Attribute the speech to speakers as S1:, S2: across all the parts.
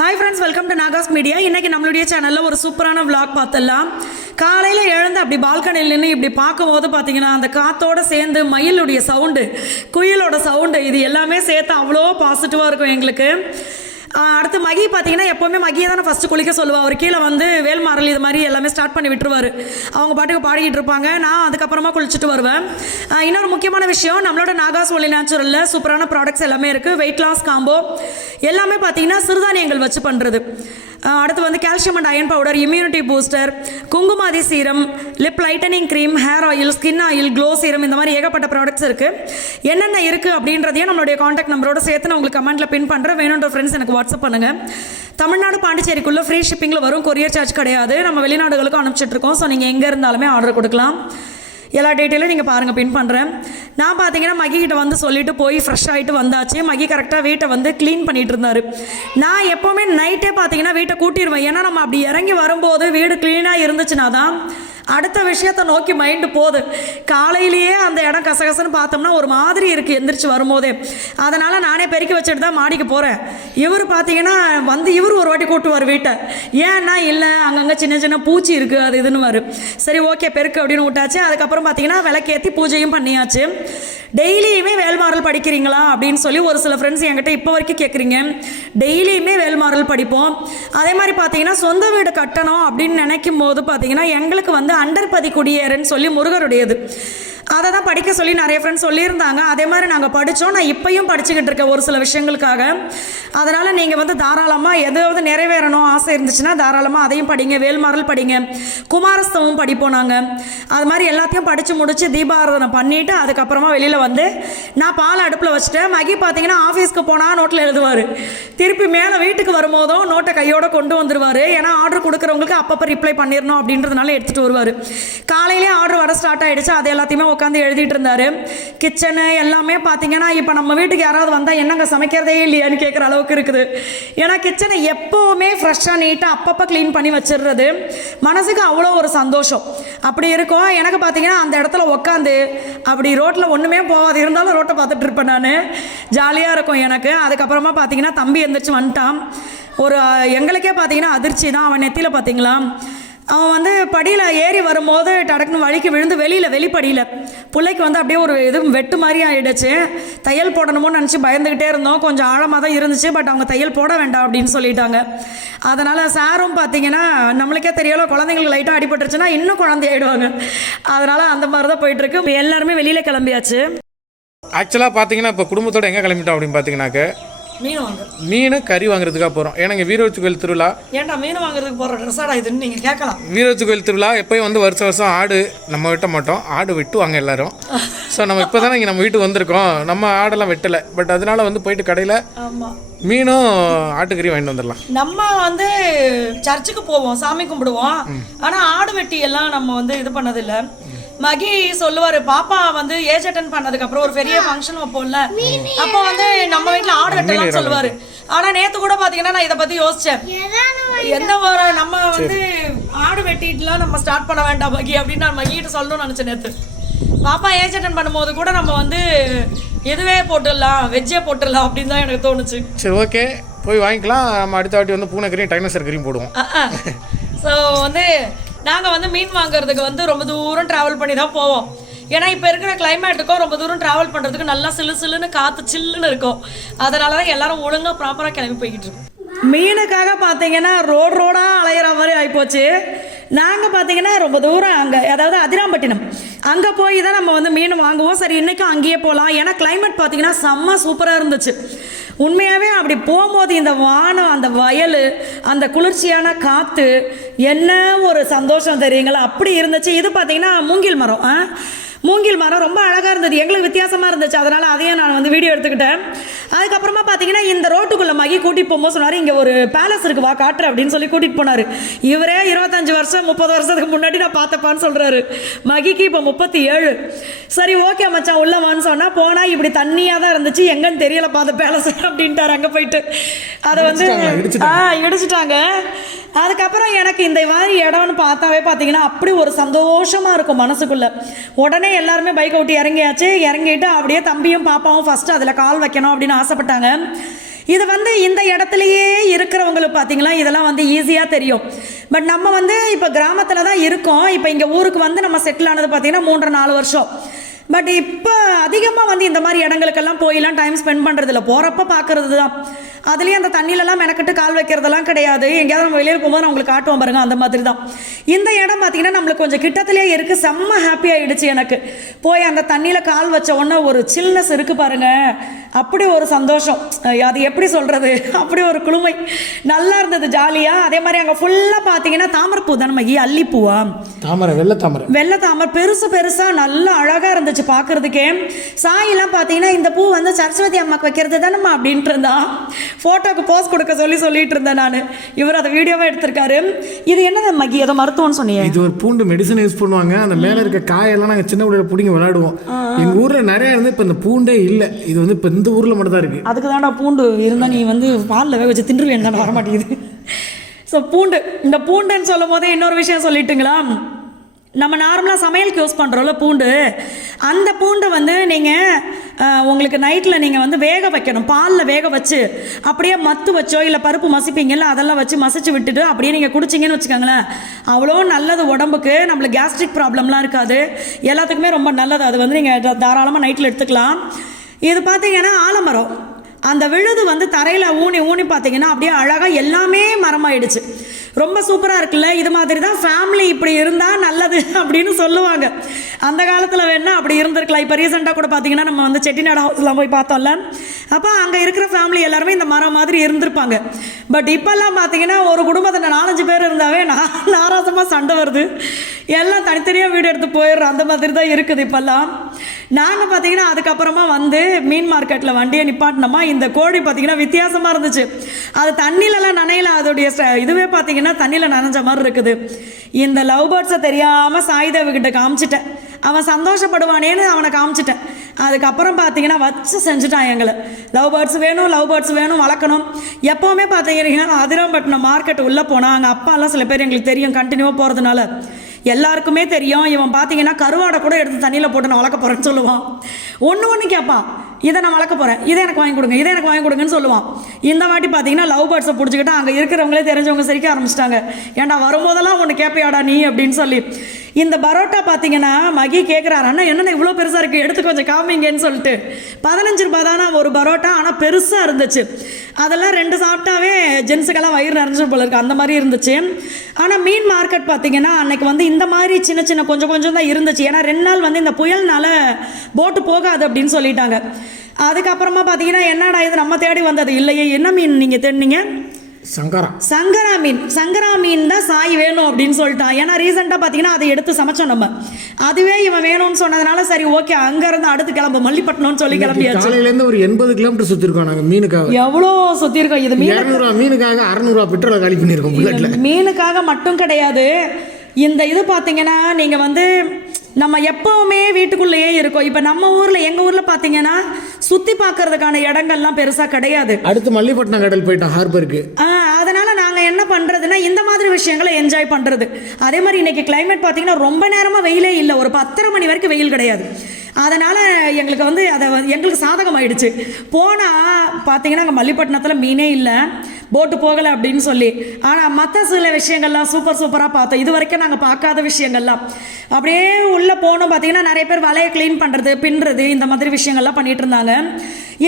S1: Hi friends welcome to Nagas media இன்னைக்கு நம்மளுடைய சேனலில் ஒரு சூப்பரான விளாக் பார்த்துடலாம். காலையில் எழுந்து அப்படி பால்கனியில் நின்று இப்படி பார்க்கும்போது பார்த்தீங்கன்னா அந்த காற்றோடு சேர்ந்து மயிலுடைய சவுண்டு குயிலோட சவுண்டு இது எல்லாமே சேர்த்து அவ்வளோ பாசிட்டிவாக இருக்கும் எங்களுக்கு. அடுத்து மகி பார்த்தீங்கன்னா எப்போவுமே மகியை தானே ஃபஸ்ட்டு குளிக்க சொல்லுவாள் அவர் கீழே வந்து வேல்மாரல் இது மாதிரி எல்லாமே ஸ்டார்ட் பண்ணி விட்டுருவாரு. அவங்க பாட்டுக்கு பாடிக்கிட்டு இருப்பாங்க. நான் அதுக்கப்புறமா குளிச்சுட்டு வருவேன். இன்னொரு முக்கியமான விஷயம் நம்மளோட நாகாஸ் ஒலி நேச்சுரலில் சூப்பரான ப்ராடக்ட்ஸ் எல்லாமே இருக்குது வெயிட் லாஸ் காம்போ எல்லாமே பார்த்தீங்கன்னா சிறுதானியங்கள் வச்சு பண்ணுறது அடுத்து வந்து calcium and iron powder immunity booster Kumkumadi serum lip lightening cream hair oil skin oil glow serum இந்த மாதிரி ஏகப்பட்ட ப்ராடக்ட்ஸ் இருக்குது என்னென்ன இருக்குது அப்படின்றதையும் நம்மளுடைய காண்டாக்ட் நம்பரோட சேர்த்து நான் உங்களுக்கு கமெண்ட்டில் பின் பண்ணுறேன் வேணுன்ற ஃப்ரெண்ட்ஸ் எனக்கு வாட்ஸ்அப் பண்ணுங்கள் தமிழ்நாடு பாண்டிச்சேரிக்குள்ளே ஃப்ரீ ஷிப்பிங்கில் வரும் கொரியர் சார்ஜ் கிடையாது. நம்ம வெளிநாடுகளுக்கும் அனுப்பிச்சிட்ருக்கோம் ஸோ நீங்கள் எங்கே இருந்தாலுமே ஆர்டர் கொடுக்கலாம். எல்லா டீட்டெயிலும் நீங்கள் பாருங்கள் பின் பண்ணுறேன் நான் பார்த்தீங்கன்னா மகி வந்து சொல்லிட்டு போய் ஃப்ரெஷ் ஆகிட்டு வந்தாச்சு. மகி கரெக்டாக வீட்டை வந்து க்ளீன் பண்ணிகிட்டு இருந்தார். நான் எப்போவுமே நைட்டே பார்த்தீங்கன்னா வீட்டை கூட்டிடுவேன் ஏன்னா நம்ம அப்படி இறங்கி வரும்போது வீடு க்ளீனாக இருந்துச்சுன்னா தான் அடுத்த விஷயத்தை நோக்கி மைண்டு போகுது. காலையிலேயே அந்த இடம் கசகசன்னு பார்த்தோம்னா ஒரு மாதிரி இருக்குது எந்திரிச்சு வரும்போதே. அதனால் நானே பெருக்கி வச்சுட்டு தான் மாடிக்கு போகிறேன் இவர் பார்த்தீங்கன்னா வந்து இவர் ஒரு வாட்டி கூட்டுவார் வீட்டை. ஏன்னா இல்லை அங்கங்கே சின்ன சின்ன பூச்சி இருக்குது அது இதுன்னு வரும் சரி ஓகே பெருக்கு அப்படின்னு விட்டாச்சு. அதுக்கப்புறம் பார்த்தீங்கன்னா விளக்கேற்றி பூஜையும் பண்ணியாச்சு. டெய்லியுமே வேல்மாறல் படிக்கிறீங்களா அப்படின்னு சொல்லி ஒரு சில ஃப்ரெண்ட்ஸ் என்கிட்ட இப்போ வரைக்கும் கேட்குறீங்க டெய்லியுமே வேல்மாறல் படிப்போம். அதே மாதிரி பார்த்தீங்கன்னா சொந்த வீடு கட்டணும் அப்படின்னு நினைக்கும் போது பார்த்தீங்கன்னா எங்களுக்கு வந்து அண்டர்பதி குடியேறன்னு சொல்லி முருகருடையது. அதை தான் படிக்க சொல்லி நிறைய ஃப்ரெண்ட்ஸ் சொல்லியிருந்தாங்க. அதே மாதிரி நாங்கள் படித்தோம் நான் இப்போயும் படிச்சுக்கிட்டு இருக்கேன் ஒரு சில விஷயங்களுக்காக. அதனால் நீங்கள் வந்து தாராளமாக எதாவது நிறைவேறணும் ஆசை இருந்துச்சுன்னா தாராளமாக அதையும் படிங்க. வேல்மாரல் படிங்க. குமாரஸ்தவம் படிப்போம் நாங்கள் அது மாதிரி எல்லாத்தையும் படித்து முடித்து தீபாராதனை பண்ணிவிட்டு அதுக்கப்புறமா வெளியில் வந்து நான் பால் அடுப்பில் வச்சுட்டேன். மகி பார்த்தீங்கன்னா ஆஃபீஸ்க்கு போனால் நோட்டில் எழுதுவார். திருப்பி மேலே வீட்டுக்கு வரும்போதும் நோட்டை கையோட கொண்டு வந்துடுவார் ஏன்னா ஆர்டர் கொடுக்குறவங்களுக்கு அப்பப்போ ரிப்ளை பண்ணிடணும் அப்படின்றதுனால எடுத்துகிட்டு வருவார். காலையிலே ஆர்டர் வர ஸ்டார்ட் ஆகிடுச்சு அது எல்லாத்தையுமே உட்காந்து எழுதிட்டு இருந்தாரு. கிச்சனு எல்லாமே பார்த்தீங்கன்னா இப்போ நம்ம வீட்டுக்கு யாராவது வந்தால் என்னங்க சமைக்கிறதே இல்லையான்னு கேட்குற அளவுக்கு இருக்குது. ஏன்னா கிச்சனை எப்போவுமே ஃப்ரெஷ்ஷாக நீட்டாக அப்பப்போ க்ளீன் பண்ணி வச்சிடுறது மனசுக்கு அவ்வளோ ஒரு சந்தோஷம். அப்படி இருக்கும். எனக்கு பார்த்தீங்கன்னா அந்த இடத்துல உட்காந்து அப்படி ரோட்டில் ஒன்றுமே போகாது. இருந்தாலும் ரோட்டை பார்த்துட்டு இருப்பேன் நான். ஜாலியாக இருக்கும் எனக்கு. அதுக்கப்புறமா பார்த்தீங்கன்னா தம்பி எந்திரிச்சு வந்துட்டான். ஒரு எங்களுக்கே பார்த்தீங்கன்னா அதிர்ச்சி தான். அவன் நெத்தியில் பார்த்தீங்களா? அவன் வந்து படியில் ஏறி வரும்போது டடக்குன்னு வழிக்கு விழுந்து வெளியில் வெளிப்படியில். பிள்ளைக்கு வந்து அப்படியே ஒரு இது வெட்டு மாதிரி ஆகிடுச்சு தையல் போடணுமோன்னு நினச்சி பயந்துக்கிட்டே இருந்தோம். கொஞ்சம் ஆழமாக தான் இருந்துச்சு. பட் அவங்க தையல் போட வேண்டாம் அப்படின்னு சொல்லிட்டாங்க. அதனால் சாரும் பார்த்தீங்கன்னா நம்மளுக்கே தெரியல குழந்தைங்களுக்கு லைட்டாக அடிபட்டுருச்சுன்னா இன்னும் குழந்தை ஆயிடுவாங்க. அதனால் அந்த மாதிரி தான் போயிட்டுருக்கு இப்போ எல்லாருமே வெளியில் கிளம்பியாச்சு.
S2: ஆக்சுவலாக பார்த்தீங்கன்னா இப்போ குடும்பத்தோட எங்கே கிளம்பிட்டோம் அப்படின்னு பார்த்தீங்கன்னாக்க
S1: மீன் வாங்க.
S2: மீன் கறி வாங்குறதுக்காக போகிறோம் ஏன்னா இங்கே வீரவச்சு கோயில் திருவிழா.
S1: ஏன்டா மீன் வாங்குறதுக்கு போகிற ட்ரெஸ்ஸாடா இதுன்னு நீங்கள் கேட்கலாம்.
S2: வீரவச்சு கோயில் திருவிழா எப்பயும் வந்து வருஷம் வருஷம் ஆடு நம்ம வெட்ட மாட்டோம். ஆடு வெட்டுவாங்க எல்லாரும். ஸோ நம்ம இப்போ தானே இங்கே நம்ம வீட்டுக்கு வந்திருக்கோம். நம்ம ஆடெல்லாம் வெட்டலை. பட் அதனால வந்து போயிட்டு கடையில்
S1: ஆமாம்
S2: மீனும் ஆட்டுக்கறி வாங்கிட்டு வந்துடலாம்.
S1: நம்ம வந்து சர்ச்சுக்கு போவோம். சாமி கும்பிடுவோம். ஆனா ஆடு வெட்டி எல்லாம் நம்ம வந்து இது பண்ணதில்ல. மகி சொல்லுவாரு பாப்பா வந்து ஏஜ் அட்டன் பண்ணதுக்கு அப்புறம் ஒரு பெரிய ஃபங்க்ஷன் வைப்போம்ல. அப்போ வந்து நம்ம வீட்ல ஆடு வெட்டலாம் சொல்லுவாரு. ஆனா நேத்து கூட பாத்தீங்கன்னா நான் இத பத்தி யோசிச்சேன். எந்த ஒரு நம்ம வந்து ஆடு வெட்டிட்டுலாம் நம்ம ஸ்டார்ட் பண்ண வேண்டாம் மகி அப்படின்னு நான் மகிட்ட சொல்லணும்னு நினைச்சேன் நேத்து. பாப்பா ஏஜ் அட்டன் பண்ணும்போது கூட நம்ம வந்து இதுவே போட்டுடலாம் வெஜ்ஜே போட்டுடலாம் அப்படின்னு தான் எனக்கு தோணுச்சு.
S2: சரி ஓகே போய் வாங்கிக்கலாம். நம்ம அடுத்த வாட்டி வந்து பூனைக்கறியும் டைனோசர் கறியும் போடுவோம்.
S1: ஸோ வந்து நாங்கள் வந்து மீன் வாங்குறதுக்கு வந்து ரொம்ப தூரம் ட்ராவல் பண்ணி தான் போவோம். ஏன்னா இப்போ இருக்கிற கிளைமேட்டுக்கும் ரொம்ப தூரம் ட்ராவல் பண்ணுறதுக்கு நல்லா சிலு சிலுன்னு காற்று சில்லுன்னு இருக்கும். அதனால தான் எல்லாரும் ஒழுங்காக ப்ராப்பராக கிளம்பி போய்கிட்டு இருக்கோம். மீனுக்காக பார்த்தீங்கன்னா ரோடு ரோடாக அலையிற மாதிரி ஆகிப்போச்சு நாங்கள் பார்த்தீங்கன்னா ரொம்ப தூரம் அங்கே அதாவது அதிராம்பட்டினம். அங்கே போய் தான் நம்ம வந்து மீன் வாங்குவோம். சரி இன்றைக்கும் அங்கேயே போகலாம் ஏன்னா கிளைமேட் பார்த்தீங்கன்னா செம்ம சூப்பராக இருந்துச்சு. உண்மையாகவே அப்படி போகும்போது இந்த வானம் அந்த வயல் அந்த குளிர்ச்சியான காற்று என்ன ஒரு சந்தோஷம் தெரியுங்களா? அப்படி இருந்துச்சு. இது பார்த்தீங்கன்னா மூங்கில் மரம். ஆ? மூங்கில் மரம் ரொம்ப அழகாக இருந்தது. எங்களுக்கு வித்தியாசமாக இருந்துச்சு. அதனால் அதையும் நான் வந்து வீடியோ எடுத்துக்கிட்டேன். அதுக்கப்புறமா பார்த்தீங்கன்னா இந்த ரோட்டுக்குள்ளே மகி கூட்டிகிட்டு போகும்போது சொன்னார் இங்கே ஒரு பேலஸ் இருக்கு வா காட்டுறேன் அப்படின்னு சொல்லி கூட்டிகிட்டு போனார். இவரே இருபத்தஞ்சு வருஷம் முப்பது வருஷத்துக்கு முன்னாடி நான் பார்த்தப்பான்னு சொல்கிறாரு மகிக்கு இப்போ முப்பத்தி ஏழு. சரி ஓகே மச்சான் உள்ள வான்னு சொன்னால் போனால் இப்படி தண்ணியாக தான் இருந்துச்சு எங்கன்னு தெரியலப்பா அந்த பேலஸ் அப்படின்ட்டார் அங்கே போயிட்டு. அதை வந்து ஆ இடிச்சிட்டாங்க. அதுக்கப்புறம் எனக்கு இந்த மாதிரி இடம்னு பார்த்தாவே பார்த்தீங்கன்னா அப்படி ஒரு சந்தோஷமாக இருக்கும் மனசுக்குள்ளே. உடனே எல்லாருமே பைக் ஓட்டி இறங்கியாச்சு. இறங்கிட்டு அப்படியே தம்பியும் பாப்பாவும் ஃபஸ்ட்டு அதில் கால் வைக்கணும் அப்படின்னு ஆசைப்பட்டாங்க. இது வந்து இந்த இடத்துலையே இருக்கிறவங்களுக்கு பார்த்தீங்களா இதெல்லாம் வந்து ஈஸியாக தெரியும். பட் நம்ம வந்து இப்போ கிராமத்தில் தான் இருக்கோம். இப்போ இங்கே ஊருக்கு வந்து நம்ம செட்டில் ஆனது பார்த்தீங்கன்னா மூன்று நாலு வருஷம். பட் இப்போ அதிகமாக வந்து இந்த மாதிரி இடங்களுக்கெல்லாம் போயெல்லாம் டைம் ஸ்பெண்ட் பண்ணுறது இல்லை போகிறப்ப பார்க்கறது தான் அதுலேயும் அந்த தண்ணியிலலாம் மெனக்கிட்டு கால் வைக்கிறதெல்லாம் கிடையாது. எங்கேயாவது நம்ம வெளியில் போகும்போது நான் உங்களுக்கு காட்டுவோம் பாருங்க அந்த மாதிரி தான் இந்த இடம் பார்த்தீங்கன்னா நம்மளுக்கு கொஞ்சம் கிட்டத்திலே இருக்குது செம்ம ஹாப்பி ஆயிடுச்சு எனக்கு. போய் அந்த தண்ணியில் கால் வச்ச உடனே ஒரு சில்னஸ் இருக்குது பாருங்க. அப்படி ஒரு சந்தோஷம். அது எப்படி சொல்கிறது அப்படி ஒரு குளுமை. நல்லா இருந்தது ஜாலியாக அதே மாதிரி அங்கே ஃபுல்லாக பார்த்தீங்கன்னா தாமரைப்பூ தானே மகி அல்லிப்பூவா?
S2: தாமரை வெள்ளை தாமரை.
S1: வெள்ளை தாமரை. பெருசு பெருசா நல்லா அழகா இருந்துச்சு. பார்க்கறதுக்கே. சாயெல்லாம் பார்த்தீங்கன்னா இந்த பூ வந்து சரஸ்வதி அம்மாக்கு வைக்கிறது தானம்மா அப்படின்ட்டு இருந்தா ஃபோட்டோக்கு போஸ் கொடுக்க சொல்லி சொல்லிட்டு இருந்தேன் நான். இவர் அதை வீடியோவை எடுத்திருக்காரு. இது என்னது மகி ஏதோ மருத்துவம்னு சொன்னீங்க?
S2: இது ஒரு பூண்டு மெடிசன் யூஸ் பண்ணுவாங்க. அந்த மேலே இருக்க காயெல்லாம் நாங்கள் சின்ன பிள்ளைல பிடிங்க விளையாடுவோம். எங்கள் ஊரில் நிறைய இருந்து இப்போ இந்த பூண்டே இல்லை. இது வந்து இப்போ இந்த ஊரில் மட்டும் தான் இருக்குது
S1: அதுக்கு தான்டா பூண்டு இருந்தால் நீ வந்து பாலில் வேக வச்சு தின்றுவேன் தானே வர மாட்டேங்குது. ஸோ பூண்டு இந்த பூண்டுன்னு சொல்லும் போதே இன்னொரு விஷயம் சொல்லிட்டுங்களா? நம்ம நார்மலாக சமையலுக்கு யூஸ் பண்ணுறோம்ல பூண்டு. அந்த பூண்டை வந்து நீங்கள் உங்களுக்கு நைட்டில் நீங்கள் வந்து வேக வைக்கணும். பாலில் வேக வச்சு அப்படியே மத்து வச்சோ இல்லை பருப்பு மசிப்பீங்கல்ல அதெல்லாம் வச்சு மசிச்சு விட்டுட்டு அப்படியே நீங்கள் குடிச்சிங்கன்னு வச்சுக்கோங்களேன் அவ்வளோ நல்லது உடம்புக்கு. நம்மளுக்கு கேஸ்ட்ரிக் ப்ராப்ளம்லாம் இருக்காது. எல்லாத்துக்குமே ரொம்ப நல்லது. அது வந்து நீங்கள் தாராளமாக நைட்டில் எடுத்துக்கலாம். இது பார்த்தீங்கன்னா ஆலமரம். அந்த விழுது வந்து தரையில் ஊனி ஊனி பார்த்தீங்கன்னா அப்படியே அழகாக எல்லாமே மரமாயிடுச்சு. ரொம்ப சூப்பராக இருக்குல்ல? இது மாதிரி தான் ஃபேமிலி இப்படி இருந்தால் நல்லது அப்படின்னு சொல்லுவாங்க. அந்த காலத்தில் வேணா அப்படி இருந்திருக்கலாம். இப்போ ரீசெண்டாக கூட பார்த்தீங்கன்னா நம்ம வந்து செட்டிநாடு ஹவுஸ்லாம் போய் பார்த்தோம்ல. அப்போ அங்கே இருக்கிற ஃபேமிலி எல்லாருமே இந்த மரம் மாதிரி இருந்திருப்பாங்க. பட் இப்போல்லாம் பார்த்தீங்கன்னா ஒரு குடும்பத்தில் நாலஞ்சு பேர் இருந்தாவே நான் நாராசமாக சண்டை வருது. எல்லாம் தனித்தனியாக வீடு எடுத்து போயிடுறோம் அந்த மாதிரி தான் இருக்குது இப்போல்லாம். நாங்கள் பார்த்தீங்கன்னா அதுக்கப்புறமா வந்து மீன் மார்க்கெட்டில் வண்டியை நிப்பாட்டினோமா இந்த கோழி பார்த்தீங்கன்னா வித்தியாசமாக இருந்துச்சு. அது தண்ணியிலலாம் நனையில அதோடைய இதுவே பார்த்தீங்கன்னா தண்ணியில் நனைஞ்ச மாதிரி இருக்குது. இந்த லவ் பேர்ட்ஸை தெரியாமல் சாய்தேவி கிட்ட காமிச்சிட்டேன். அவன் சந்தோஷப்படுவானேன்னு அவனை காமிச்சிட்டேன். அதுக்கப்புறம் பார்த்தீங்கன்னா வச்சு செஞ்சுட்டான் எங்களை. லவ் பேர்ட்ஸ் வேணும் லவ் பேர்ட்ஸ் வேணும் வளர்க்கணும். எப்போவுமே பார்த்தீங்கன்னா அதிரம்பட்டினம் மார்க்கெட் உள்ளே போனால் அங்கே அப்பாலாம் சில பேர் எங்களுக்கு தெரியும் கண்டினியூவாக போகிறதுனால எல்லாருக்குமே தெரியும். இவன் பார்த்தீங்கன்னா கருவாடை கூட எடுத்து தண்ணியில் போட்டு நான் வளர்க்க போகிறேன்னு சொல்லுவான். ஒன்று ஒன்று கேட்பான். இதை நான் வளர்க்க போகிறேன் இதை எனக்கு வாங்கி கொடுங்க இதை எனக்கு வாங்கி கொடுங்கன்னு சொல்லுவான். இந்த வாட்டி பார்த்தீங்கன்னா லவ் பேர்ட்ஸை பிடிச்சிக்கிட்டு அங்கே இருக்கிறவங்களே தெரிஞ்சவங்க சிரிக்க ஆரம்பிச்சிட்டாங்க. ஏன்டா வரும்போதெல்லாம் ஒன்று கேட்பையாடா நீ அப்படின்னு சொல்லி. இந்த பரோட்டா பார்த்தீங்கன்னா மகி கேட்குறாரு அண்ணா என்னென்ன இவ்வளோ பெருசாக இருக்குது எடுத்து கொஞ்சம் காமிங்கன்னு சொல்லிட்டு. பதினஞ்சு ரூபாய் தானே ஒரு பரோட்டா ஆனால் பெருசாக இருந்துச்சு. அதெல்லாம் ரெண்டு சாப்பிட்டாவே ஜென்ஸுக்கெல்லாம் வயிறு நிறைஞ்சு போல இருக்குது அந்த மாதிரி இருந்துச்சு. ஆனால் மீன் மார்க்கெட் பார்த்தீங்கன்னா அன்னைக்கு வந்து இந்த மாதிரி சின்ன சின்ன கொஞ்சம் கொஞ்சம் தான் இருந்துச்சு. ஏன்னா ரெண்டு நாள் வந்து இந்த புயல்னால போட்டு போகாது அப்படின்னு சொல்லிட்டாங்க. அதுக்கப்புறமா பார்த்தீங்கன்னா என்னடா இது? நம்ம தேடி வந்தது இல்லையே. என்ன மீன் நீங்கள் தேடினீங்க?
S2: சங்கரா.
S1: சங்கரா மீன் சங்கரா மீன் தான் சாய் வேணும் அப்படின்னு சொல்லிட்டான். ஏன்னா ரீசெண்டாக பார்த்தீங்கன்னா அதை எடுத்து சமைச்சோம் நம்ம. அதுவே இவன் வேணும்னு சொன்னதுனால சரி ஓகே அங்கேருந்து அடுத்து கிளம்பு. மல்லிப்பட்டினம்னு சொல்லி கிளம்பியாச்சு.
S2: காலையிலேருந்து ஒரு எண்பது கிலோமீட்டர் சுற்றிருக்கோம் நாங்கள் மீனுக்காக.
S1: எவ்வளோ சுற்றி இருக்கோம்? இது மீன்
S2: மீனுக்காக அறநூறுவா பெட்ரோலை காலி பண்ணியிருக்கோம்
S1: மீனுக்காக மட்டும் கிடையாது. இந்த இது பார்த்தீங்கன்னா நீங்கள் வந்து நம்ம எப்போவுமே வீட்டுக்குள்ளேயே இருக்கோம். இப்போ நம்ம ஊரில் எங்கள் ஊரில் பார்த்தீங்கன்னா சுற்றி பார்க்கறதுக்கான இடங்கள்லாம் பெருசாக கிடையாது.
S2: அடுத்து மல்லிப்பட்டினம் கடல் போயிட்டோம் ஹார்பருக்கு
S1: அதனால நாங்கள் என்ன பண்ணுறதுன்னா இந்த மாதிரி விஷயங்களை என்ஜாய் பண்ணுறது அதே மாதிரி இன்னைக்கு climate பார்த்தீங்கன்னா ரொம்ப நேரமாக வெயிலே இல்லை. ஒரு பத்தரை மணி வரைக்கும் வெயில் கிடையாது. அதனால் எங்களுக்கு வந்து அதை எங்களுக்கு சாதகம் ஆயிடுச்சு போனால் பார்த்தீங்கன்னா அங்கே மல்லிப்பட்டினத்தில் மீனே இல்லை. போட்டு போகலை அப்படின்னு சொல்லி. ஆனால் மற்ற சில விஷயங்கள்லாம் சூப்பர் சூப்பராக பார்த்தோம். இது வரைக்கும் நாங்கள் பார்க்காத விஷயங்கள்லாம். அப்படியே உள்ளே போனோம் பார்த்தீங்கன்னா நிறைய பேர் வலையை க்ளீன் பண்ணுறது பின்னுறது இந்த மாதிரி விஷயங்கள்லாம் பண்ணிட்டு இருந்தாங்க.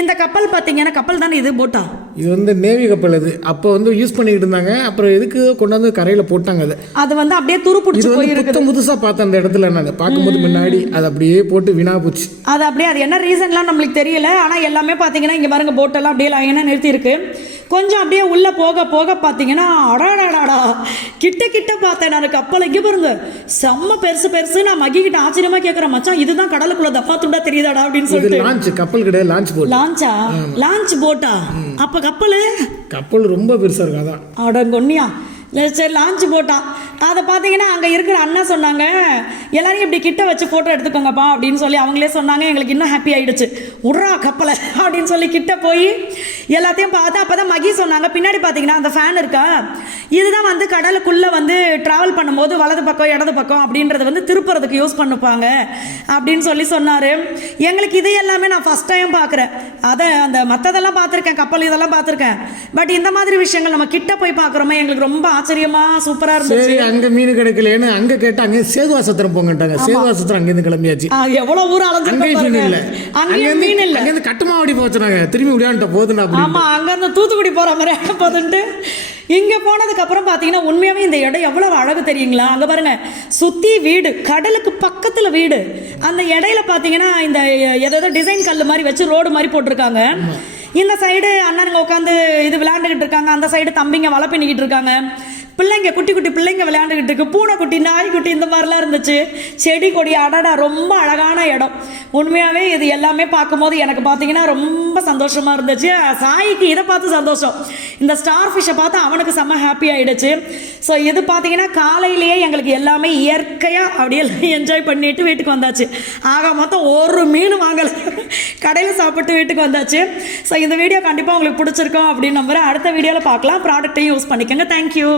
S1: இந்த கப்பல் பார்த்தீங்கன்னா கப்பல் தானே இது போட்டா?
S2: இது வந்து நேவி கப்பல் இது அப்போ வந்து யூஸ் பண்ணிக்கிட்டு இருந்தாங்க. அப்புறம் எதுக்கு கொண்டாந்து கரையில் போட்டாங்க அதை?
S1: அது வந்து அப்படியே துரு
S2: இது
S1: பிடிச்சி
S2: வந்து
S1: போயிருக்கு
S2: புத்தம் புதுசாக பார்த்தேன் அந்த இடத்துல நான். அதை பார்க்கும்போது முன்னாடி அது அப்படியே போட்டு வீணா போச்சு.
S1: அது அப்படியே அது என்ன ரீசன்லாம் நம்மளுக்கு தெரியல. ஆனால் எல்லாமே பார்த்தீங்கன்னா இங்கே பாருங்க போட்டெல்லாம் அப்படியே லைனாக நிறுத்தி இருக்கு கொஞ்சம் அப்படியே உள்ளே போக போக பார்த்தீங்கன்னா அடாடாடாடா. கிட்ட கிட்ட பார்த்தேன் நான். கப்பல் இங்கே பாருங்க. செம்ம பெருசு பெருசு. நான் மகி கிட்ட ஆச்சரியமா கேட்குறேன் மச்சான். இதுதான் கடலுக்குள்ள தப்பா துண்டா தெரியுதாடா அப்படின்னு சொல்லிட்டு.
S2: லான்ச் கப்பல் கிடையாது லான்ச் போட்
S1: லான்ச்சா லான்ச் போட்டா அப்போ கப்பல்?
S2: கப்பல் ரொம்ப பெருசாக இருக்கும் அதான்.
S1: அடங்கொன்னியா சரி லான்ச் போட்டான் அதை பார்த்தீங்கன்னா அங்கே இருக்கிற அண்ணா சொன்னாங்க எல்லாரையும் இப்படி கிட்ட வச்சு ஃபோட்டோ எடுத்துக்கோங்கப்பா அப்படின்னு சொல்லி அவங்களே சொன்னாங்க எங்களுக்கு இன்னும் ஹாப்பி ஆகிடுச்சு உட்றா கப்பலை அப்படின்னு சொல்லி கிட்ட போய் எல்லாத்தையும் பார்த்து அப்போ தான் மகி சொன்னாங்க. பின்னாடி பார்த்தீங்கன்னா அந்த ஃபேன் இருக்கா? இதுதான் வந்து கடலுக்குள்ளே வந்து ட்ராவல் பண்ணும்போது வலது பக்கம் இடது பக்கம் அப்படின்றத வந்து திருப்புறதுக்கு யூஸ் பண்ணுப்பாங்க அப்படின்னு சொல்லி சொன்னார். எங்களுக்கு இது எல்லாமே நான் ஃபஸ்ட் டைம் பார்க்குறேன். அதை அந்த மற்றதெல்லாம் பார்த்துருக்கேன் கப்பல் இதெல்லாம் பார்த்துருக்கேன். பட் இந்த மாதிரி விஷயங்கள் நம்ம கிட்ட போய் பார்க்குறோமே எங்களுக்கு ரொம்ப ஆச்சரியமாக சூப்பராக இருந்துச்சு.
S3: அங்க மீன் கிடைக்கலன்னு அங்க கேட்டா அங்க சேதுவாசத்திரம் போங்கட்டாங்க சேதுவாசத்திரம் அங்கிருந்து கிளம்பியாச்சு.
S1: ஆ, எவ்வளவு ஊர்
S3: அங்கேயும் மீன் இல்ல.
S1: அங்கேயும் மீன் இல்லை.
S3: அங்கிருந்து கட்டுமாவடி போச்சுனாங்க திரும்பி விளையாண்ட போதுண்டா அப்படி
S1: ஆமா அங்க இருந்து தூத்துக்குடி போற மாதிரி போதுன்ட்டு. இங்க போனதுக்கு அப்புறம் பாத்தீங்கன்னா உண்மையாவே இந்த இடம் எவ்வளவு அழகு தெரியுங்களா? அங்க பாருங்க. சுத்தி வீடு கடலுக்கு பக்கத்துல வீடு. அந்த இடையில பாத்தீங்கன்னா இந்த ஏதோ டிசைன் கல்லு மாதிரி வச்சு ரோடு மாதிரி போட்டிருக்காங்க. இந்த சைடு அண்ணனுங்க உட்காந்து இது விளையாண்டுகிட்டு இருக்காங்க. அந்த சைடு தம்பிங்க வலை பின்னிக்கிட்டு இருக்காங்க. பிள்ளைங்க குட்டி குட்டி பிள்ளைங்க விளையாண்டுக்கிட்டு இருக்கு. பூனைக்குட்டி நாய்க்குட்டி இந்த மாதிரிலாம் இருந்துச்சு. செடி கொடி அடடா ரொம்ப அழகான இடம். உண்மையாகவே இது எல்லாமே பார்க்கும்போது எனக்கு பார்த்தீங்கன்னா ரொம்ப சந்தோஷமாக இருந்துச்சு. சாய்க்கு இதை பார்த்து சந்தோஷம். இந்த ஸ்டார் ஃபிஷ்ஷை பார்த்து அவனுக்கு செம்ம ஹாப்பி ஆகிடுச்சு ஸோ இது பார்த்தீங்கன்னா காலையிலேயே எங்களுக்கு எல்லாமே இயற்கையாக அப்படியே என்ஜாய் பண்ணிட்டு வீட்டுக்கு வந்தாச்சு. ஆக மொத்தம் ஒரு மீன் வாங்கலை. கடையில் சாப்பிட்டு வீட்டுக்கு வந்தாச்சு. ஸோ இந்த வீடியோ கண்டிப்பாக உங்களுக்கு பிடிச்சிருக்கும் அப்படின்னு நம்புகிறேன் அடுத்த வீடியோவில் பார்க்கலாம். ப்ராடக்ட்டையும் யூஸ் பண்ணிக்கோங்க. தேங்க்யூ